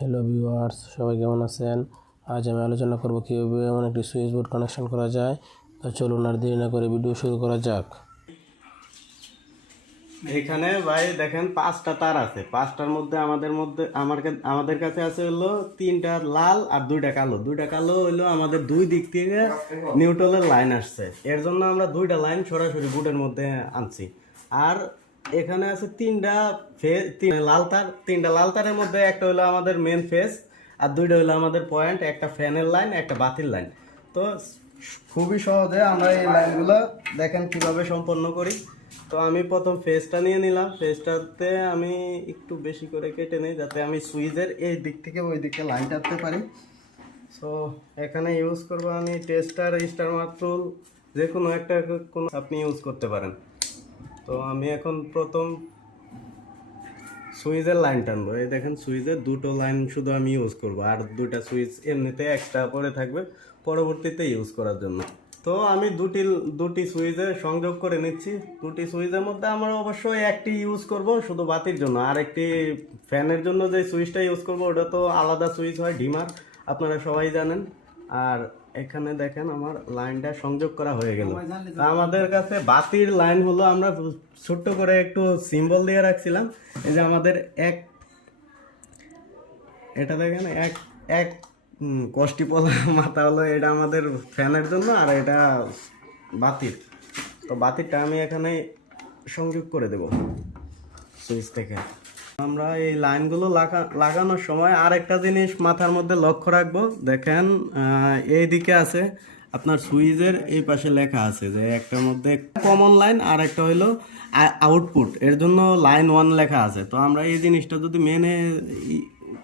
Hello viewers, সবাই কেমন আছেন? আজ আমি আলোচনা করব কীভাবে এমন একটি সুইচ বোর্ড কানেকশন করা যায়। তো চলুন আর দেরি না করে ভিডিও শুরু করা যাক। এখানে ভাই দেখেন 5টা তার আছে। 5টার মধ্যে আমাদের কাছে আছে হলো 3টা লাল আর 2টা কালো। 2টা কালো হইলো আমাদের দুই দিক থেকে নিউট্রালের লাইন আসছে, এর জন্য আমরা 2টা লাইন সরাসরি বোর্ডের মধ্যে আনছি। আর এখানে আছে 3টা ফেজ, 3টা লাল তারের মধ্যে একটা হলো আমাদের মেন ফেজ আর 2টা হলো আমাদের পয়েন্ট, একটা ফ্যানের লাইন একটা বাতির লাইন। তো খুবই সহজে আমরা এই লাইনগুলো দেখেন কিভাবে সম্পন্ন করি। তো আমি প্রথম ফেজটা নিয়ে নিলাম। ফেজটাতে আমি একটু বেশি করে কেটে নিই যাতে আমি সুইচের এই দিক থেকে ওই দিকে লাইন টানতে পারি। সো এখানে ইউজ করব আমি টেস্টার, স্টার মার্ক টুল, যে কোনো একটা আপনি ইউজ করতে পারেন। তো আমি এখন প্রথম সুইচের লাইন টানবো। এই দেখেন সুইচের 2টো লাইন শুধু আমি ইউজ করব, আর 2টা সুইচ এমনিতে এক্সট্রা পরে থাকবে পরবর্তীতে ইউজ করার জন্য। তো আমি দুটি সুইচে সংযোগ করে নিচ্ছি। দুটি সুইচের মধ্যে আমরা অবশ্যই একটি ইউজ করব শুধু বাতির জন্য, আর একটি ফ্যানের জন্য যে সুইচটা ইউজ করব ওটা তো আলাদা সুইচ হয়, ডিমার, আপনারা সবাই জানেন। আর এখানে দেখেন আমার লাইনটা সংযোগ করা হয়ে গেল। আমাদের কাছে বাতির লাইন হলো আমরা ছোট্ট করে একটু সিম্বল দিয়ে রাখছিলাম। এই যে আমাদের এটা দেখেন এক এক কষ্টি পলা মাথা হলো, এটা আমাদের ফ্যানের জন্য আর এটা বাতির। তো বাতিরটা আমি এখানে সংযোগ করে দেব সুইচ থেকে। আমরা এই লাইনগুলো লাগানোর সময় আর একটা জিনিস মাথার মধ্যে লক্ষ্য রাখবো। দেখেন এই দিকে আছে আপনার সুইচের এই পাশে লেখা আছে যে একটার মধ্যে কমন লাইন আর একটা হইলো আউটপুট, এর জন্য লাইন 1 লেখা আছে। তো আমরা এই জিনিসটা যদি মেনে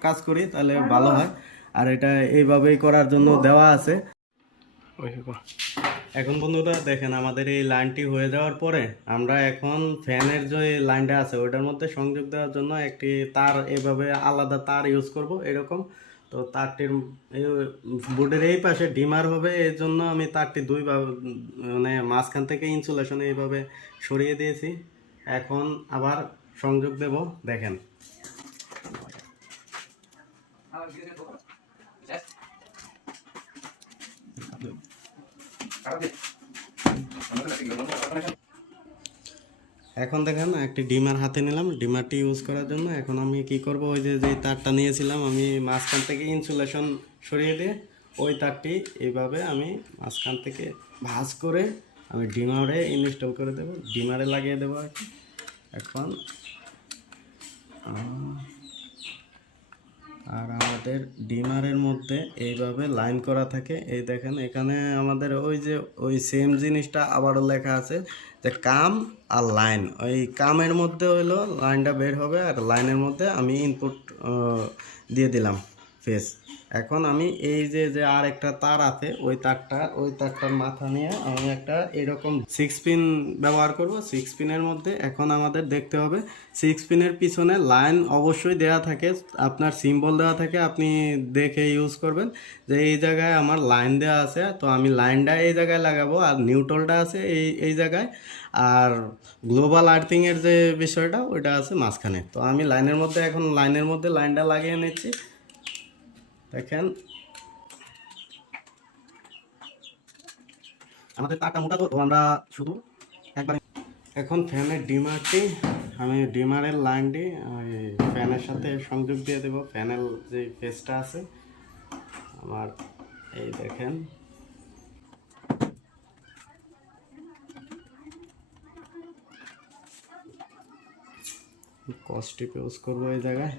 কাজ করি তাহলে ভালো হয়। আর এটা এইভাবেই করার জন্য দেওয়া আছে। এখন বন্ধুরা দেখেন আমাদের এই লাইনটি হয়ে যাওয়ার পরে আমরা এখন ফ্যানের যে লাইনটা আছে ওইটার মধ্যে সংযোগ দেওয়ার জন্য একটি তার, এভাবে আলাদা তার ইউজ করব এরকম। তো তারটির বোর্ডের এই পাশে ডিমার হবে, এর জন্য আমি তারটি মানে মাঝখান থেকে ইনসুলেশন এইভাবে সরিয়ে দিয়েছি। এখন আবার সংযোগ দেব, দেখেন। এখন দেখেন একটি ডিমার হাতে নিলাম ডিমারটি ইউজ করার জন্য। এখন আমি কি করব, ওই যে তারটা নিয়েছিলাম আমি মাঝখান থেকে ইনসুলেশন সরিয়ে দিয়ে ওই তারটি এইভাবে আমি মাঝখান থেকে ভাঁজ করে আমি ডিমারে ইনস্টল করে দেব, ডিমারে লাগিয়ে দেবো। এখন আর আমাদের ডিমারের মধ্যে এইভাবে লাইন করা থাকে। এই দেখেন এখানে আমাদের ওই সেম জিনিসটা আবারও লেখা আছে যে কাম আর লাইন। ওই কামের মধ্যে হইলো লাইনটা বের হবে আর লাইনের মধ্যে আমি ইনপুট দিয়ে দিলাম ফেস। এখন আমি এই যে আর একটা তার আছে ওই তারটার মাথা নিয়ে আমি একটা এরকম 6 পিন ব্যবহার করব। 6 পিনের মধ্যে এখন আমাদের দেখতে হবে 6 পিনের পিছনে লাইন অবশ্যই দেওয়া থাকে, আপনার সিম্বল দেওয়া থাকে, আপনি দেখে ইউজ করবেন যে এই জায়গায় আমার লাইন দেওয়া আছে। তো আমি লাইনটা এই জায়গায় লাগাবো আর নিউট্রালটা আছে এই জায়গায়, আর গ্লোবাল আর্থিংয়ের যে বিষয়টা ওইটা আছে মাঝখানে। তো আমি এখন লাইনের মধ্যে লাইনটা লাগিয়ে নিচ্ছি। দেখেন আমাদের তারটা মোটা, তো আমরা শুধু একবার এখন ফ্যানের ডিমারটি আমি ডিমারের লাইনটি ফ্যানের সাথে সংযোগ দিয়ে দেব। ফ্যানের যে ফেসটা আছে আমার, এই দেখেন কস্টিপ ইউজ করবো এই জায়গায়।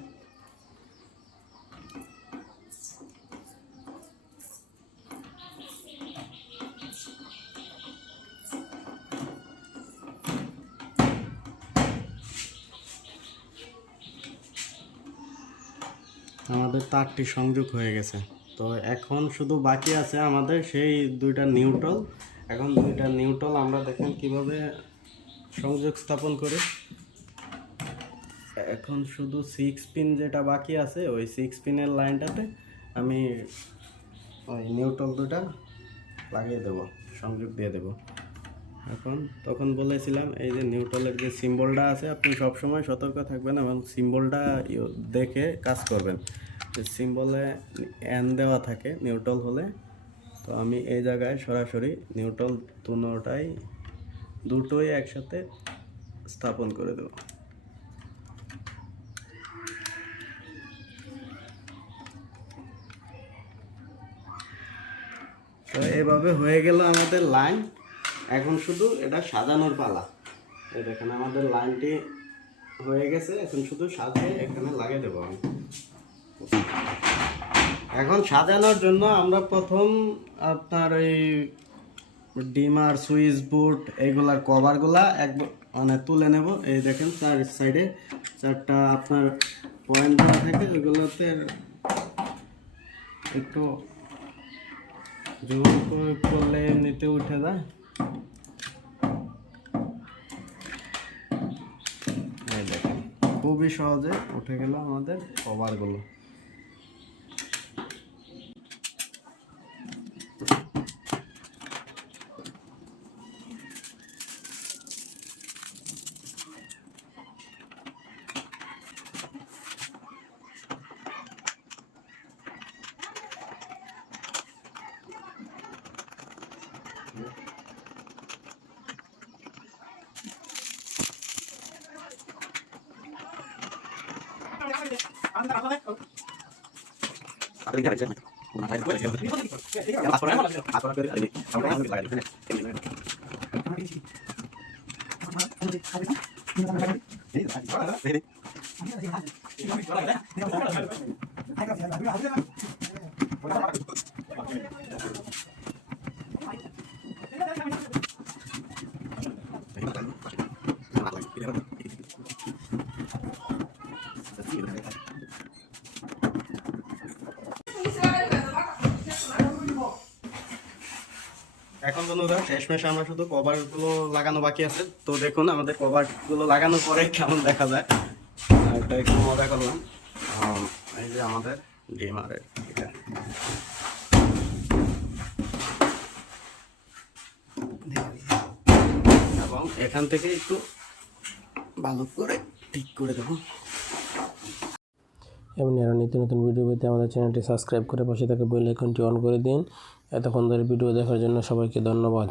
আমাদের তারটি সংযোগ হয়ে গেছে। তো এখন শুধু বাকি আছে আমাদের সেই 2টা নিউট্রাল। এখন 2টা নিউট্রাল আমরা দেখেন কিভাবে সংযোগ স্থাপন করি। এখন শুধু 6 পিন যেটা বাকি আছে ওই 6 পিনের লাইনটাতে আমি ওই নিউট্রাল 2টা লাগিয়ে দেব, সংযোগ দিয়ে দেব। তখন বলেছিলাম এই যে নিউট্রালের যে সিম্বলটা আছে আপনি সবসময় সতর্ক থাকবেন এবং সিম্বলটা দেখে কাজ করবেন। সিম্বলে এন দেওয়া থাকে নিউট্রাল হলে, তো আমি এই জায়গায় সরাসরি নিউট্রাল দুটোই একসাথে স্থাপন করে দেব। তো এভাবে হয়ে গেল আমাদের লাইন। এখন শুধু এটা সাজানোর পালা। এই দেখেন আমাদের লাইনটি হয়ে গেছে, এখন শুধু সাজিয়ে এখানে লাগিয়ে দেবো আমি। এখন সাজানোর জন্য আমরা প্রথম আপনার এই ডিমার, সুইচ বোর্ড এইগুলার কভারগুলা মানে তুলে নেব। এই দেখেন চার সাইডে 4টা আপনার পয়েন্ট দেওয়া থাকে, ওইগুলোতে একটু জুম করলে এমনিতে উঠে যায়। এই দেখেন খুবই সহজে উঠে গেল আমাদের কভারগুলো। এখন বন্ধুরা শেষমেশ আমরা শুধু কভারগুলো লাগানো বাকি আছে। তো দেখুন আমাদের কভারগুলো লাগানোর পরে কেমন দেখা যায়, এটা একটু মজা করলাম। এই যে আমাদের ডিমারের এটা এবং এখান থেকে একটু ভালো করে ঠিক করে দেবো। এবং আরও নিত্য নতুন ভিডিও পেতে আমাদের চ্যানেলটি সাবস্ক্রাইব করে পাশে থাকা বেল আইকনটি অন করে দিন। এতক্ষণ ধরে ভিডিও দেখার জন্য সবাইকে ধন্যবাদ।